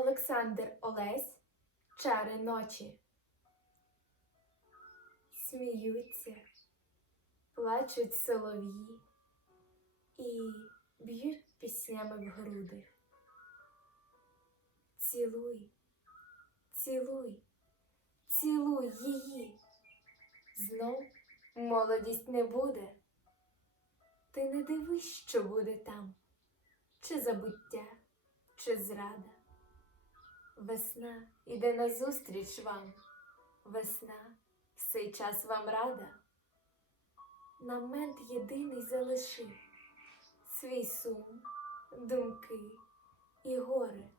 Олександр Олесь Чари ночі. Сміються, плачуть солов'ї і б'ють піснями в груди. Цілуй, цілуй, цілуй її. Знов молодість не буде. Ти не дивись, що буде там, чи забуття, чи зрада. Весна іде назустріч вам, весна в цей час вам рада. Намент єдиний залишив свій сум, думки і горе,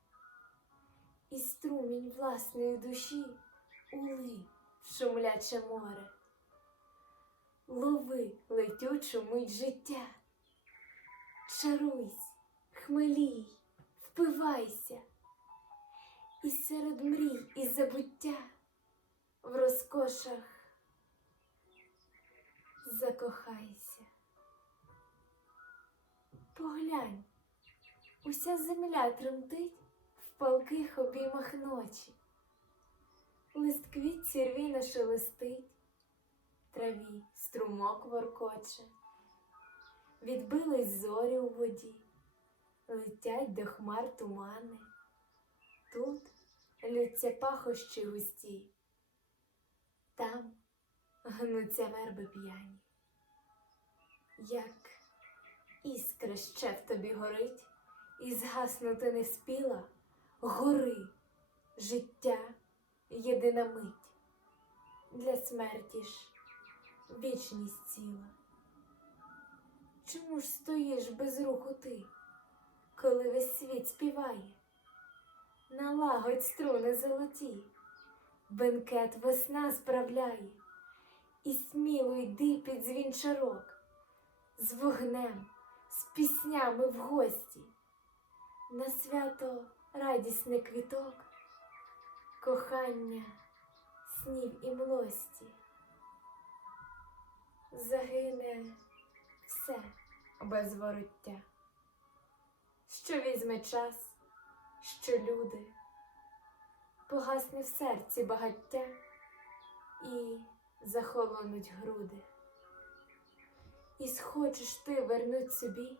і струмінь власної душі ули в шумляче море. Лови летючу мить життя, чаруйсь, хмелій, впивайся, і серед мрій і забуття в розкошах закохайся. Поглянь, уся земля тремтить в палких обіймах ночі, лист квітці рвіно шелестить, траві струмок воркоче, відбились зорі у воді, летять до хмар тумани. Тут лються пахощі густі, там гнуться верби п'яні. Як іскра ще в тобі горить, і згаснути не спіла, гори, життя, єдина мить, для смерті ж вічність ціла. Чому ж стоїш без руху ти, коли весь світ співає? Налагодь струни золоті, бенкет весна справляє, і сміло йди під дзвінчарок, з вогнем, з піснями в гості, на свято радісний квіток, кохання, снів і млості. Загине все без вороття, що візьме час що люди, погасне в серці багаття і захолонуть груди. І схочеш ти вернуть собі,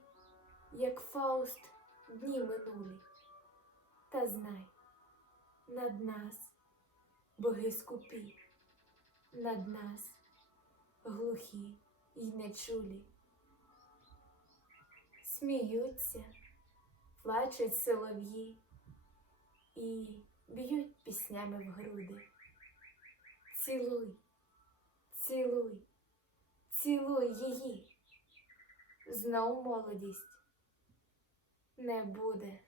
як Фауст дні минулі, та знай, над нас боги скупі, над нас глухі й нечулі. Сміються, плачуть солов'ї і б'ють піснями в груди. Цілуй, цілуй, цілуй її, знов молодість не буде.